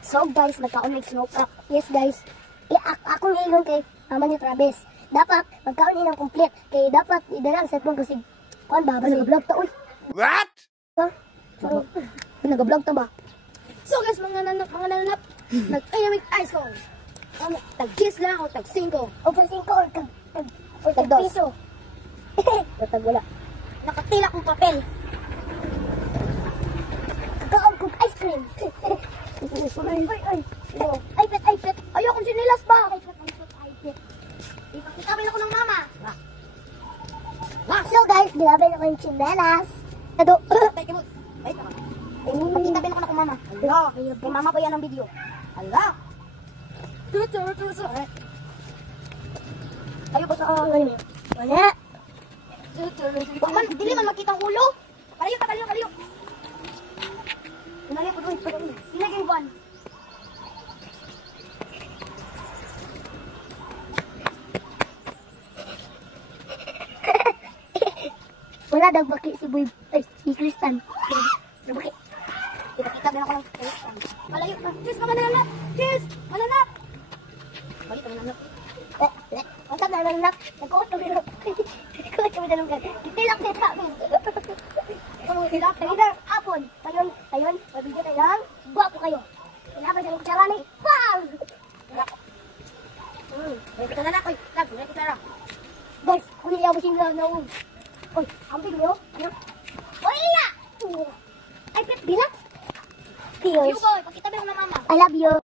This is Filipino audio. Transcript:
So guys, nagkaon may snow crack. Yes guys. Ako ngayon kay mama ni Travis. Dapat magkaon inang complete kay dapat idalang sa tong kasi kon ba nag-vlog ta uy. What? So, nag-vlog ta ba? So guys, mga nanap, nag-ayamig ice ko. Tag-10 lang o tag-5. O tag-5 o tag-2 piso. Tag-wala. Nakatila kong papel. Kakaon kong ice cream. Ay, pet. Ayokong sinilas ba? Ay, pet. Ipakitabil ako ng mama. So guys, ginabay na ko yung chinelas. Ito. Ipakitabil ako ng mama. Hala, kay mama pa yan ang video. Hala. Ayaw ba sa ano? Wala. Dili man makita ang ulo. Kalayo. Pinali po doon. Pinali yung van. Wala dagbaki si Boy. Ay, si Kristan. Dagbaki. Ipakita din ako ng Kristan. Malayo na. Cheers, mananap. Cheers, mananap. Balik ka mananap. Ang sabi na mananap. Nagkuot kami na. Nagkuot kami na nung itilak na kami. Itilak na hapon. Ngayon, mabigyan tayo ng guwapo kayo. Kailangan sa kutsara ni Pam! May kita na na. Oy, Lab, may kita na. Guys, kung hindi ako sila na Oy, ang biglo. Oy, iya! Ay, pet, bilang. You boy, pakita mo ng mama. I love you.